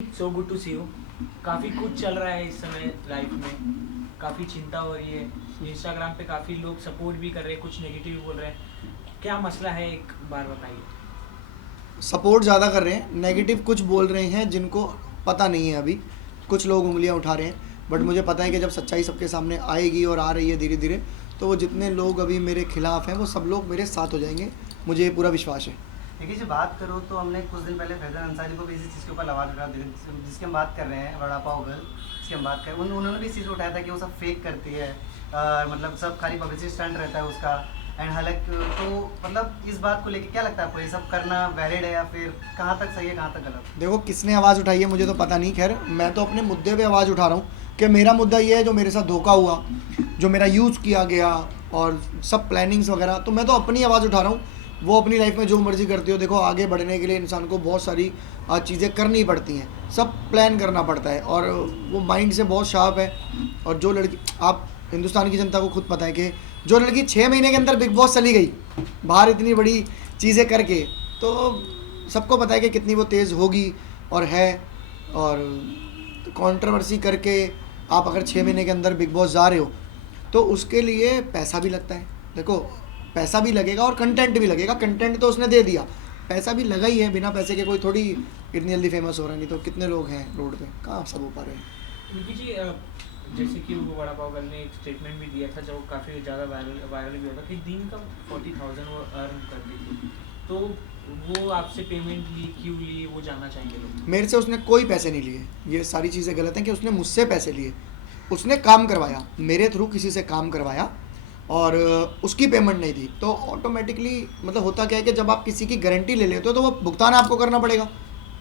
So good to see you. काफ़ी कुछ चल रहा है इस समय लाइफ में, काफ़ी चिंता हो रही है। इंस्टाग्राम पे काफ़ी लोग सपोर्ट भी कर रहे हैं, कुछ नेगेटिव बोल रहे हैं। क्या मसला है, एक बार बताइए। सपोर्ट ज़्यादा कर रहे हैं, नेगेटिव कुछ बोल रहे हैं जिनको पता नहीं है अभी। कुछ लोग उंगलियां उठा रहे हैं, बट मुझे पता है कि जब सच्चाई सबके सामने आएगी और आ रही है धीरे धीरे, तो वो जितने लोग अभी मेरे खिलाफ हैं वो सब लोग मेरे साथ हो जाएंगे। मुझे ये पूरा विश्वास है। देखिए, जो बात करो तो हमने कुछ दिन पहले फैज़ल अंसारी को भी इसी चीज़ के ऊपर आवाज़ उठा दी, जिसकी हम बात कर रहे हैं, वड़ा पाव गर्ल, जिसकी हम बात कर रहे हैं। उन्होंने भी इस चीज़ को उठाया था कि वो सब फेक करती है, मतलब सब खाली पब्लिसिटी स्टंट रहता है उसका। एंड हालांकि तो मतलब इस बात को लेके क्या लगता है आपको, ये सब करना वैलिड है या फिर कहाँ तक सही है कहाँ तक गलत? देखो, किसने आवाज़ उठाई है मुझे तो पता नहीं। खैर, मैं तो अपने मुद्दे पे आवाज़ उठा रहा हूँ कि मेरा मुद्दा ये है, जो मेरे साथ धोखा हुआ, जो मेरा यूज़ किया गया और सब प्लानिंग्स वगैरह, तो मैं तो अपनी आवाज़ उठा रहा हूँ। वो अपनी लाइफ में जो मर्ज़ी करती हो। देखो, आगे बढ़ने के लिए इंसान को बहुत सारी चीज़ें करनी पड़ती हैं, सब प्लान करना पड़ता है, और वो माइंड से बहुत शार्प है। और जो लड़की, आप हिंदुस्तान की जनता को खुद पता है कि जो लड़की 6 महीने के अंदर बिग बॉस चली गई बाहर, इतनी बड़ी चीज़ें करके, तो सबको पता है कि कितनी वो तेज़ होगी और है। और कंट्रोवर्सी करके आप अगर 6 महीने के अंदर बिग बॉस जा रहे हो, तो उसके लिए पैसा भी लगता है। देखो, पैसा भी लगेगा और कंटेंट भी लगेगा। कंटेंट तो उसने दे दिया, पैसा भी लगा ही है। बिना पैसे के कोई थोड़ी इतनी जल्दी फेमस हो रहा है। नहीं तो कितने लोग हैं रोड पे, कहाँ सब हो पा रहे हैं। क्योंकि जी जैसे कि वो वड़ा पाव गर्ल ने एक स्टेटमेंट भी दिया था, जो काफ़ी ज़्यादा वायरल भी हुआ था, कि दिन का 40,000 वो अर्न करती थी। तो वो आपसे पेमेंट ली, क्यों ली, वो जानना चाहेंगे लोग। मेरे से उसने कोई पैसे नहीं लिए। ये सारी चीज़ें गलत हैं कि उसने मुझसे पैसे लिए। उसने काम करवाया, मेरे थ्रू किसी से काम करवाया, और उसकी पेमेंट नहीं दी। तो ऑटोमेटिकली मतलब होता क्या है कि जब आप किसी की गारंटी ले लेते हो तो वो भुगतान आपको करना पड़ेगा।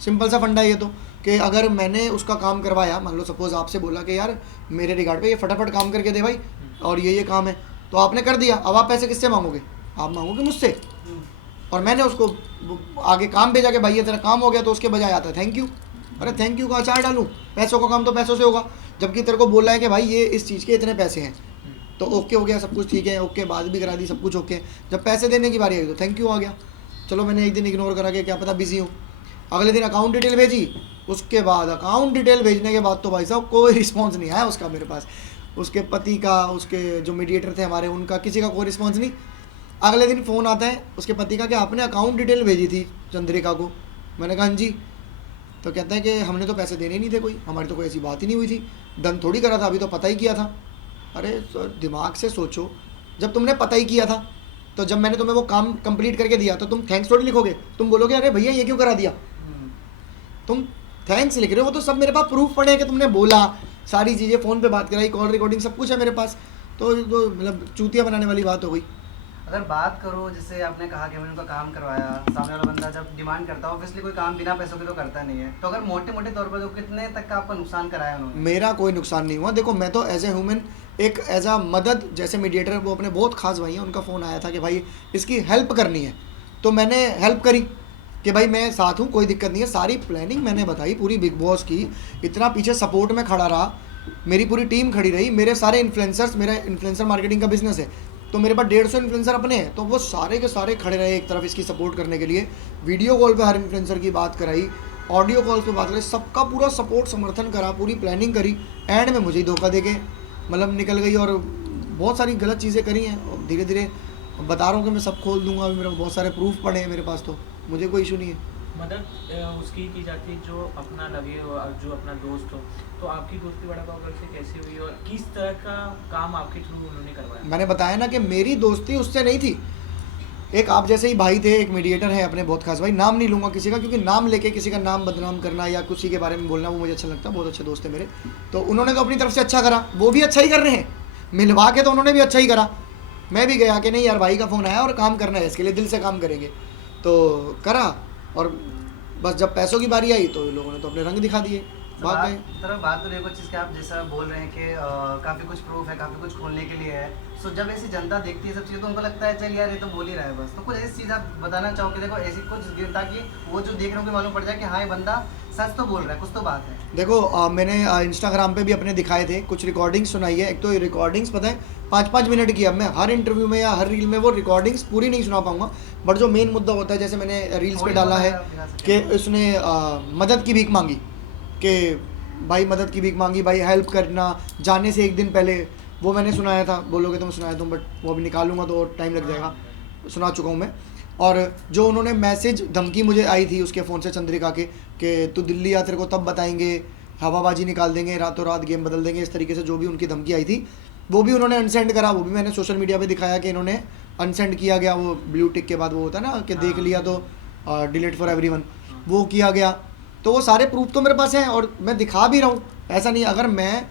सिंपल सा फंडा है ये तो, कि अगर मैंने उसका काम करवाया, मान लो सपोज़ आपसे बोला कि यार मेरे रिगार्ड पे ये फटाफट काम करके दे भाई, और ये काम है, तो आपने कर दिया। अब आप पैसे किससे मांगोगे? आप मांगोगे मुझसे। और मैंने उसको आगे काम भेजा कि भाई ये तेरा काम हो गया, तो उसके बजाय आता है थैंक यू। अरे थैंक यू का अचार डालूँ? पैसों का काम तो पैसों से होगा। जबकि तेरे को बोला है कि भाई ये इस चीज़ के इतने पैसे हैं, तो ओके हो गया, सब कुछ ठीक है, ओके बात भी करा दी, सब कुछ ओके। जब पैसे देने की बारी आई तो थैंक यू आ गया। चलो, मैंने एक दिन इग्नोर करा के क्या पता बिजी हूँ। अगले दिन अकाउंट डिटेल भेजी, उसके बाद अकाउंट डिटेल भेजने के बाद तो भाई साहब कोई रिस्पॉन्स नहीं आया उसका मेरे पास। उसके पति का, उसके जो मीडिएटर थे हमारे, उनका, किसी का कोई रिस्पॉन्स नहीं। अगले दिन फ़ोन आता है उसके पति का कि आपने अकाउंट डिटेल भेजी थी चंद्रिका को। मैंने कहा हाँ जी। तो कहता है कि हमने तो पैसे देने नहीं थे, कोई हमारी तो कोई ऐसी बात ही नहीं हुई थी, डन थोड़ी करा था, अभी तो पता ही किया था। अरे दिमाग से सोचो, जब तुमने पता ही किया था, तो जब मैंने तुम्हें वो काम कंप्लीट करके दिया तो तुम थैंक्स थोड़ी लिखोगे, तुम बोलोगे अरे भैया ये क्यों करा दिया। तुम थैंक्स लिख रहे हो। वो तो सब मेरे पास प्रूफ पड़े हैं कि तुमने बोला, सारी चीज़ें फ़ोन पे बात कराई, कॉल रिकॉर्डिंग सब कुछ है मेरे पास। तो मतलब चूतिया बनाने वाली बात हो गई। अगर बात करो, जैसे आपने कहा कि मैंने उनका काम करवाया, सामने वाला बंदा जब डिमांड करता है, ऑब्वियसली कोई काम बिना पैसों के तो करता नहीं है। तो अगर मोटे मोटे तौर पर तो कितने तक का आपका नुकसान कराया उन्होंने? मेरा कोई नुकसान नहीं हुआ। देखो, मैं तो एज ए ह्यूमन, एक एज अ मदद, जैसे मीडिएटर, वो अपने बहुत खास भाई हैं, उनका फ़ोन आया था कि भाई इसकी हेल्प करनी है, तो मैंने हेल्प करी कि भाई मैं साथ हूँ, कोई दिक्कत नहीं है। सारी प्लानिंग मैंने बताई पूरी बिग बॉस की, इतना पीछे सपोर्ट में खड़ा रहा, मेरी पूरी टीम खड़ी रही, मेरे सारे इन्फ्लुएंसर्स, मेरा इन्फ्लुएंसर मार्केटिंग का बिजनेस है, तो मेरे पास 150 इन्फ्लुएंसर अपने हैं, तो वो सारे के सारे खड़े रहे एक तरफ इसकी सपोर्ट करने के लिए। वीडियो कॉल पे हर इन्फ्लुएंसर की बात कराई, ऑडियो कॉल्स पे बात करी, सबका पूरा सपोर्ट समर्थन करा, पूरी प्लानिंग करी। एंड में मुझे ही धोखा दे के मतलब निकल गई, और बहुत सारी गलत चीज़ें करी हैं। और धीरे धीरे बता रहा हूँ कि मैं सब खोल दूंगा, अभी मेरे बहुत सारे प्रूफ पड़े हैं मेरे पास, तो मुझे कोई इशू नहीं है। मदद उसकी की जाती है जो अपना लगे हो, जो अपना दोस्त हो। तो आपकी दोस्ती वड़ा पाव गर्ल से कैसे हुई, और किस तरह का काम आपके थ्रू उन्होंने करवाया? मैंने बताया ना कि मेरी दोस्ती उससे नहीं थी। एक आप जैसे ही भाई थे, एक मीडिएटर है अपने बहुत खास भाई, नाम नहीं लूँगा किसी का, क्योंकि नाम लेके किसी का नाम बदनाम करना या किसी के बारे में बोलना वो मुझे अच्छा लगता है। बहुत अच्छे दोस्त है मेरे, तो उन्होंने तो अपनी तरफ से अच्छा करा, वो भी अच्छा ही कर रहे हैं, मिलवा के तो उन्होंने भी अच्छा ही करा। मैं भी गया कि नहीं यार, भाई का फ़ोन आया और काम करना है, इसके लिए दिल से काम करेंगे, तो करा। और बस जब पैसों की बारी आई तो लोगों ने तो अपने रंग दिखा दिए, भाग गए। बात तो देखो, चीज़ के आप जैसा बोल रहे हैं कि काफ़ी कुछ प्रूफ है, काफ़ी कुछ खोलने के लिए है। सो जब ऐसी जनता देखती है सब चीज़ें, तो उनको लगता है चल यार ये तो बोल ही रहा है बस। तो कुछ ऐसी चीज़ आप बताना चाहो कि देखो ऐसी कुछ, ताकि वो जो देख रहे हो मालूम पड़ जाए कि हाँ ये बंदा सच तो बोल रहा है, कुछ तो बात है। देखो, मैंने इंस्टाग्राम पे भी अपने दिखाए थे, कुछ रिकॉर्डिंग्स सुनाई है। एक तो ये रिकॉर्डिंग्स पता है 5-5 मिनट की। अब मैं हर इंटरव्यू में या हर रील में वो रिकॉर्डिंग्स पूरी नहीं सुना पाऊंगा, बट जो मेन मुद्दा होता है, जैसे मैंने रील्स पे थोड़ी डाला बहुत है अगर आप दिखा कि सकें तो। उसने मदद की भीख मांगी, कि भाई मदद की भीख मांगी, भाई हेल्प करना, जाने से एक दिन पहले। वो मैंने सुनाया था, बोलोगे तो मैं सुनाया दूँ, बट वो अभी निकालूंगा तो टाइम लग जाएगा, सुना चुका हूँ मैं। और जो उन्होंने मैसेज धमकी मुझे आई थी उसके फ़ोन से चंद्रिका के, कि तू दिल्ली आ, तेरे को तब बताएंगे, हवाबाजी निकाल देंगे, रातों रात गेम बदल देंगे, इस तरीके से जो भी उनकी धमकी आई थी वो भी उन्होंने अनसेंड करा। वो भी मैंने सोशल मीडिया पे दिखाया कि इन्होंने अनसेंड किया गया। वो ब्लू टिक के बाद वो होता है ना कि देख लिया तो डिलीट फॉर एवरीवन, वो किया गया। तो वो सारे प्रूफ तो मेरे पास हैं और मैं दिखा भी रहा हूँ। ऐसा नहीं, अगर मैं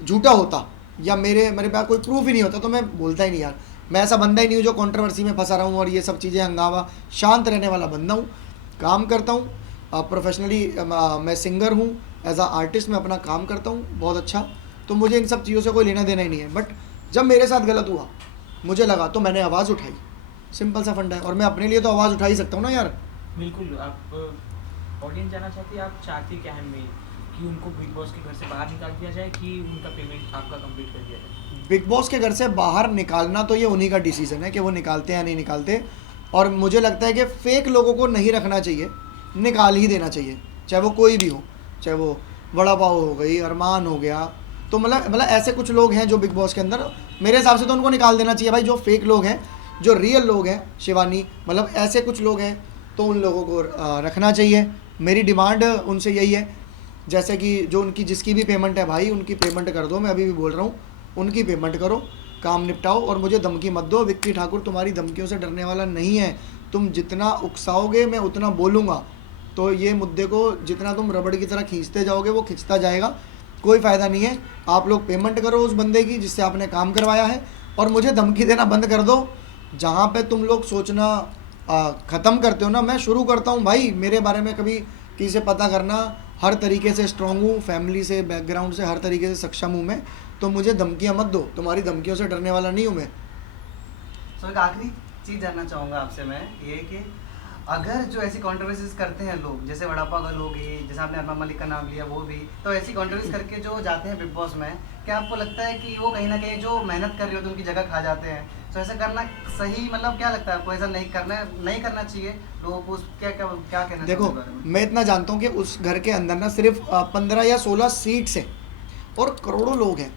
झूठा होता या मेरे पास कोई प्रूफ ही नहीं होता तो मैं बोलता ही नहीं यार। मैं ऐसा बंदा ही नहीं हूँ जो कंट्रोवर्सी में फंसा रहा हूँ और ये सब चीज़ें हंगामा। शांत रहने वाला बंदा हूँ, काम करता हूँ प्रोफेशनली। मैं सिंगर हूँ, एज आ आर्टिस्ट मैं अपना काम करता हूँ बहुत अच्छा। तो मुझे इन सब चीज़ों से कोई लेना देना ही नहीं है। बट जब मेरे साथ गलत हुआ, मुझे लगा तो मैंने आवाज़ उठाई, सिंपल सा फंडा है। और मैं अपने लिए तो आवाज़ उठा ही सकता हूँ ना यार। बिल्कुल। आप ऑडियंस जाना चाहती है, आप चाहती क्या है मेन कि उनको बिग बॉस के घर से बाहर निकाल दिया जाए कि उनका पेमेंट आपका कंप्लीट कर दिया जाए? बिग बॉस के घर से बाहर निकालना तो ये उन्हीं का डिसीजन है कि वो निकालते हैं या नहीं निकालते। और मुझे लगता है कि फेक लोगों को नहीं रखना चाहिए, निकाल ही देना चाहिए, चाहे वो कोई भी हो, चाहे वो वड़ा पाव हो गई, अरमान हो गया। तो मतलब ऐसे कुछ लोग हैं जो बिग बॉस के अंदर, मेरे हिसाब से तो उनको निकाल देना चाहिए भाई। जो फेक लोग हैं, जो रियल लोग हैं, शिवानी मतलब ऐसे कुछ लोग हैं, तो उन लोगों को रखना चाहिए। मेरी डिमांड उनसे यही है, जैसे कि जो उनकी जिसकी भी पेमेंट है भाई, उनकी पेमेंट कर दो। मैं अभी भी बोल रहा हूँ, उनकी पेमेंट करो, काम निपटाओ और मुझे धमकी मत दो। विक्की ठाकुर तुम्हारी धमकियों से डरने वाला नहीं है। तुम जितना उकसाओगे मैं उतना बोलूँगा। तो ये मुद्दे को जितना तुम रबड़ की तरह खींचते जाओगे वो खिंचता जाएगा, कोई फ़ायदा नहीं है। आप लोग पेमेंट करो उस बंदे की जिससे आपने काम करवाया है, और मुझे धमकी देना बंद कर दो। जहाँ पे तुम लोग सोचना ख़त्म करते हो ना, मैं शुरू करता हूँ भाई। मेरे बारे में कभी किसी से पता करना, हर तरीके से स्ट्रॉन्ग हूँ, फैमिली से, बैकग्राउंड से, हर तरीके से सक्षम हूँ मैं। तो मुझे धमकियाँ मत दो, तुम्हारी धमकियों से डरने वाला नहीं हूँ मैं। सो एक आखिरी चीज़ जानना चाहूँगा आपसे मैं, ये कि अगर जो ऐसी कॉन्ट्रोवर्सीज करते हैं लोग, जैसे वड़ा पाव गर्ल हो गई, जैसे आपने अरमान मलिक का नाम लिया, वो भी तो ऐसी कॉन्ट्रोवर्सी करके जो जाते हैं बिग बॉस में, क्या आपको लगता है कि वो कहीं ना कहीं जो मेहनत कर रहे होते हैं उनकी जगह खा जाते हैं? तो ऐसा करना सही, मतलब क्या लगता है आपको, ऐसा नहीं करना चाहिए लोगों को? क्या क्या क्या कहना देखो, चाहोगे इस बारे में? मैं इतना जानता हूँ कि उस घर के अंदर ना सिर्फ 15 या 16 सीट्स हैं और करोड़ों लोग हैं,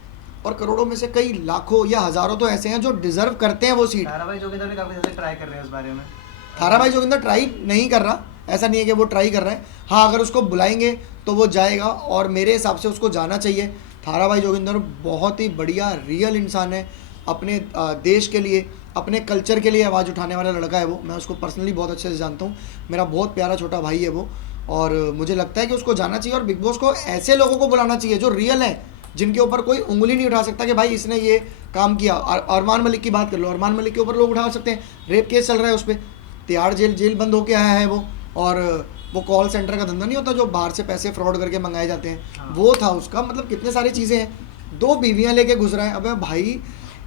और करोड़ों में से कई लाखों या हज़ारों तो ऐसे हैं जो डिज़र्व करते हैं वो सीट। ताराबाई जोगिंदर भी काफ़ी ज़्यादा ट्राई कर रहे हैं उस बारे में। थाराबाई जोगिंदर ट्राई नहीं कर रहा, ऐसा नहीं है कि वो ट्राई कर रहा है। हाँ, अगर उसको बुलाएंगे तो वो जाएगा और मेरे हिसाब से उसको जाना चाहिए। थाराबाई जोगिंदर बहुत ही बढ़िया रियल इंसान है, अपने देश के लिए, अपने कल्चर के लिए आवाज़ उठाने वाला लड़का है वो। मैं उसको पर्सनली बहुत अच्छे से जानता हूँ, मेरा बहुत प्यारा छोटा भाई है वो। और मुझे लगता है कि उसको जाना चाहिए और बिग बॉस को ऐसे लोगों को बुलाना चाहिए जो रियल है, जिनके ऊपर कोई उंगली नहीं उठा सकता कि भाई इसने ये काम किया। अरमान मलिक की बात कर लो, अरमान मलिक के ऊपर लोग उठा सकते हैं, रेप केस चल रहा है उस पर, तिहाड़ जेल बंद होके आया है वो। और वो कॉल सेंटर का धंधा नहीं होता जो बाहर से पैसे फ्रॉड करके मंगाए जाते हैं, हाँ। वो था उसका। मतलब कितने सारी चीज़ें हैं। 2 बीवियां लेके घुस रहा है। अबे भाई,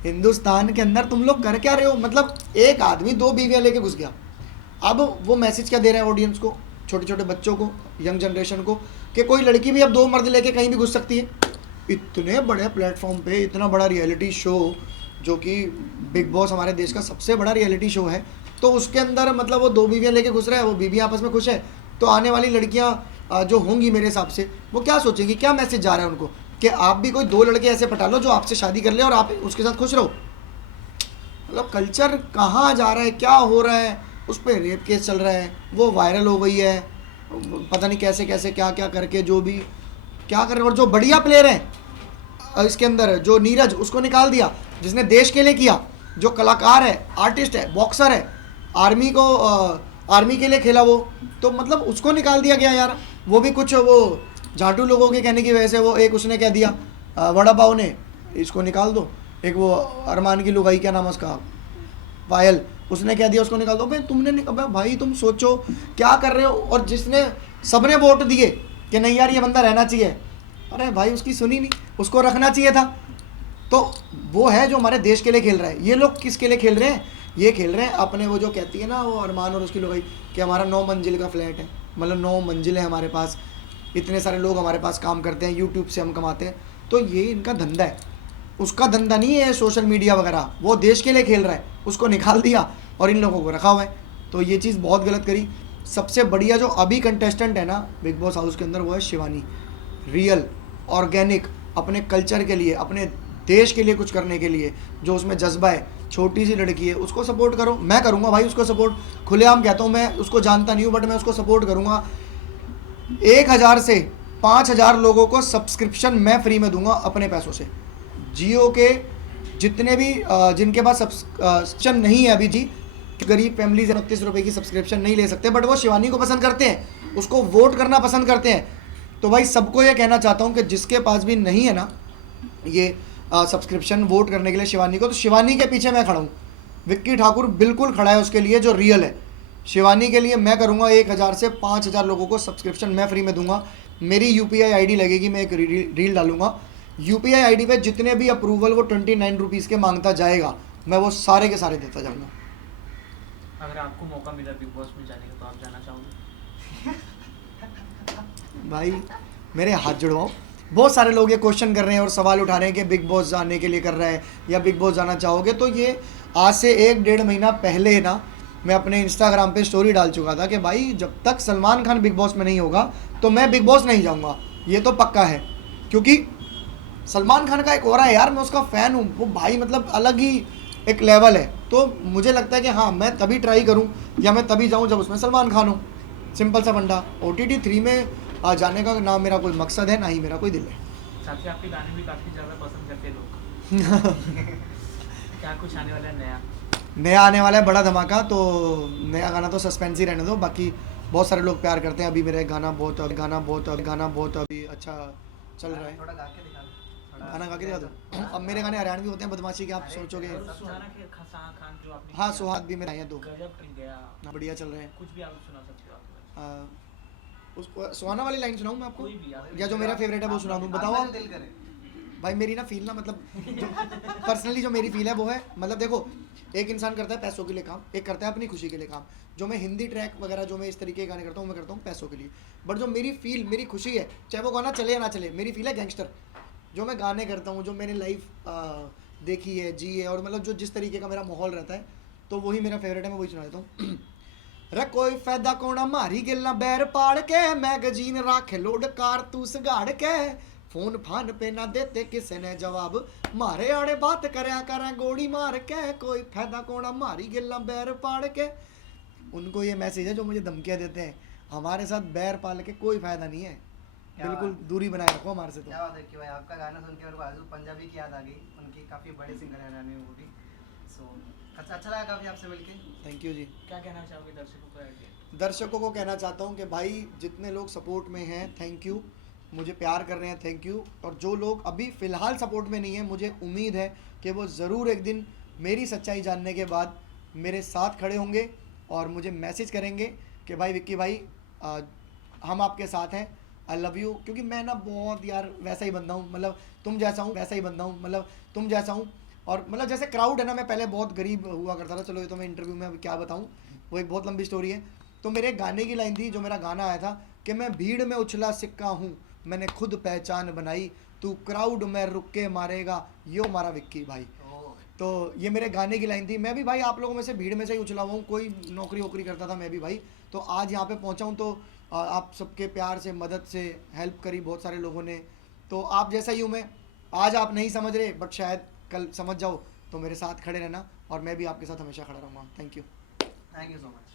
हिंदुस्तान के अंदर तुम लोग कर क्या रहे हो? मतलब एक आदमी 2 बीवियां लेके घुस गया। अब वो मैसेज क्या दे रहा है ऑडियंस को, छोटे छोटे बच्चों को, यंग जनरेशन को, कि कोई लड़की भी अब 2 मर्द लेके कहीं भी घुस सकती है। इतने बड़े प्लेटफॉर्म पे इतना बड़ा रियलिटी शो, जो कि बिग बॉस हमारे देश का सबसे बड़ा रियलिटी शो है, तो उसके अंदर मतलब वो 2 बीवियां लेके घुस रहा है। वो बीवियां आपस में खुश है, तो आने वाली लड़कियां जो होंगी मेरे हिसाब से, वो क्या सोचेंगी? क्या मैसेज जा रहा है उनको कि आप भी कोई 2 लड़के ऐसे पटा लो जो आपसे शादी कर ले और आप उसके साथ खुश रहो। मतलब कल्चर कहाँ जा रहा है, क्या हो रहा है? उस पर रेप केस चल रहा है, वो वायरल हो गई है, पता नहीं कैसे कैसे क्या क्या करके, जो भी क्या कर रहे हैं। और जो बढ़िया प्लेयर हैं इसके अंदर, जो नीरज, उसको निकाल दिया, जिसने देश के लिए किया, जो कलाकार है, आर्टिस्ट है, बॉक्सर है, आर्मी के लिए खेला वो, तो मतलब उसको निकाल दिया गया यार। वो भी कुछ वो झाटू लोगों के कहने की वजह से, वो एक उसने कह दिया वड़ा पाव ने, इसको निकाल दो। एक वो अरमान की लुगाई, क्या नाम है उसका, पायल, उसने कह दिया उसको निकाल दो। भाई तुमने भाई तुम सोचो क्या कर रहे हो। और जिसने सबने वोट दिए कि नहीं यार ये बंदा रहना चाहिए, अरे भाई उसकी सुनी नहीं, उसको रखना चाहिए था। तो वो है जो हमारे देश के लिए खेल रहा है। ये लोग किसके लिए खेल रहे हैं? ये खेल रहे हैं अपने, वो जो कहती है ना वो अरमान और उसकी लोग कि हमारा 9 मंजिल का फ्लैट है, मतलब 9 मंजिल है हमारे पास, इतने सारे लोग हमारे पास काम करते हैं, यूट्यूब से हम कमाते हैं। तो ये इनका धंधा है, उसका धंधा नहीं है सोशल मीडिया वगैरह। वो देश के लिए खेल रहा है, उसको निकाल दिया और इन लोगों को रखा हुआ है। तो ये चीज़ बहुत गलत करी। सबसे बढ़िया जो अभी कंटेस्टेंट है ना बिग बॉस हाउस के अंदर, वो है शिवानी। रियल ऑर्गेनिक अपने कल्चर के लिए, अपने देश के लिए कुछ करने के लिए जो उसमें जज्बा है, छोटी सी लड़की है, उसको सपोर्ट करो। मैं करूँगा भाई उसको सपोर्ट, खुलेआम कहता हूँ, मैं उसको जानता नहीं हूँ बट मैं उसको सपोर्ट करूँगा। 1000 से 5000 लोगों को सब्सक्रिप्शन मैं फ्री में दूंगा अपने पैसों से। जियो के जितने भी जिनके पास सब्सक्रिप्शन नहीं है अभी जी, गरीब फैमिली 29 रुपये की सब्सक्रिप्शन नहीं ले सकते बट वो शिवानी को पसंद करते हैं, उसको वोट करना पसंद करते हैं। तो भाई सबको ये कहना चाहता हूँ कि जिसके पास भी नहीं है ना ये सब्सक्रिप्शन वोट करने के लिए शिवानी को, तो शिवानी के पीछे मैं खड़ा हूँ। विक्की ठाकुर बिल्कुल खड़ा है उसके लिए जो रियल है। शिवानी के लिए मैं करूँगा 1000 से 5000 लोगों को सब्सक्रिप्शन मैं फ्री में दूंगा। मेरी UPI ID लगेगी, मैं एक रील डालूंगा। UPI ID पे जितने भी अप्रूवल वो 29 रुपीज़ के मांगता जाएगा मैं वो सारे के सारे देता जाऊँगा। अगर आपको मौका मिला बिग बॉस में जाने का तो आप जाना चाहोगे? भाई मेरे हाथ जुड़वाओ। बहुत सारे लोग ये क्वेश्चन कर रहे हैं और सवाल उठा रहे हैं कि बिग बॉस जाने के लिए कर रहा है या बिग बॉस जाना चाहोगे। तो ये आज से 1-1.5 महीना पहले ना मैं अपने इंस्टाग्राम पे स्टोरी डाल चुका था कि भाई जब तक सलमान खान बिग बॉस में नहीं होगा तो मैं बिग बॉस नहीं जाऊंगा, ये तो पक्का है। क्योंकि सलमान खान का एक और है यार, मैं उसका फ़ैन हूँ, वो भाई मतलब अलग ही एक लेवल है। तो मुझे लगता है कि हाँ मैं तभी ट्राई करूँ या मैं तभी जाऊँ जब उसमें सलमान खान हो। सिंपल सा फंडा। OTT 3 में जाने का ना मेरा कोई मकसद है ना ही मेरा कोई दिल है। साथ ही आपके गाने भी काफ़ी ज़्यादा पसंद करते हैं लोग। क्या कुछ आने वाला है नया आने वाला है बड़ा धमाका, तो नया गाना तो सस्पेंस ही रहने दो। बाकी बहुत सारे लोग प्यार करते हैं। अभी मेरा गाना बहुत अभी अच्छा चल रहा है। थोड़ा गा के दिखा दो, गाना गा के दिखा दो। अब मेरे गाने हरियाणवी होते हैं बदमाशी के, आप सोचोगे। और सुहाना के खान जो आपने हाँ किया, सुहाग भी मेरे आए हैं 2, गजब कर गया। बढ़िया चल रहे हैं। कुछ भी आप सुना सकते हो आप। उसको सुहाना वाली लाइन सुनाऊँ मैं आपको, कोई भी आप। या जो मेरा फेवरेट है वो सुना दूँ? बताओ आपका आप। जो दिल करे। भाई मेरी ना फील ना मतलब जो पर्सनली जो मेरी फील है वो है, मतलब देखो एक इंसान करता है पैसों के लिए काम, एक करता है अपनी खुशी के लिए काम। जो मैं हिंदी ट्रैक वगैरह जो मैं इस तरीके के गाने करता हूँ मैं करता हूँ पैसों के लिए। बट जो मेरी फील, मेरी खुशी है, चाहे वो गाना चले या ना चले, मेरी फील है गैंगस्टर। जो मैं गाने करता हूँ, जो मैंने लाइफ देखी है, जी है, और मतलब जो जिस तरीके का मेरा माहौल रहता है, तो वही मेरा फेवरेट है, मैं वही सुना देता हूँ। रे कोई फायदा कोना मारी गिल्ला बैर पाड़ के, मैगजीन राखे लोड कारतूस गाड़ के, फोन फान पे ना देते किसी ने जवाब, मारे आड़े बात करया करें गोली मार के, कोई फायदा कोना मारी गिल्ला बैर पाड़ के। उनको ये मैसेज है जो मुझे धमकियाँ देते हैं, हमारे साथ बैर पाल के कोई फायदा नहीं है, बिल्कुल दूरी बनाए रखो हमारे से। तो क्या बात है कि भाई आपका गाना सुन के मेरे को आजू पंजाबी की याद आ गई। उनकी काफ़ी बड़े सिंगर है हरियाणा में वो भी। सो अच्छा लगा काफ़ी आपसे मिलके। थैंक यू जी। क्या कहना चाहोगे दर्शकों को? दर्शकों को कहना चाहता हूँ कि भाई जितने लोग सपोर्ट में हैं थैंक यू, मुझे प्यार कर रहे हैं थैंक यू। और जो लोग अभी फ़िलहाल सपोर्ट में नहीं है, मुझे उम्मीद है कि वो ज़रूर एक दिन मेरी सच्चाई जानने के बाद मेरे साथ खड़े होंगे और मुझे मैसेज करेंगे कि भाई विक्की भाई हम आपके साथ हैं, आई लव यू। क्योंकि मैं ना बहुत यार वैसा ही बंदा हूँ, मतलब तुम जैसा हूँ वैसा ही बंदा हूँ, मतलब तुम जैसा हूँ। और मतलब जैसे क्राउड है ना, मैं पहले बहुत गरीब हुआ करता था, चलो ये तो मैं इंटरव्यू में अभी क्या बताऊँ, वो एक बहुत लंबी स्टोरी है। तो मेरे गाने की लाइन थी, जो मेरा गाना आया था कि मैं भीड़ में उछला सिक्का हूँ, मैंने खुद पहचान बनाई, तू क्राउड में रुक के मारेगा, यो मारा विक्की भाई। तो ये मेरे गाने की लाइन थी। मैं भी भाई आप लोगों में से भीड़ में से ही उछला हुआ हूँ, कोई नौकरी वोकरी करता था मैं भी भाई। तो आज यहाँ पे पहुँचा हूँ, तो आप सबके प्यार से, मदद से हेल्प करी बहुत सारे लोगों ने। तो आप जैसा ही हूँ मैं, आज आप नहीं समझ रहे बट शायद कल समझ जाओ, तो मेरे साथ खड़े रहना और मैं भी आपके साथ हमेशा खड़ा रहूँगा। Thank you so much.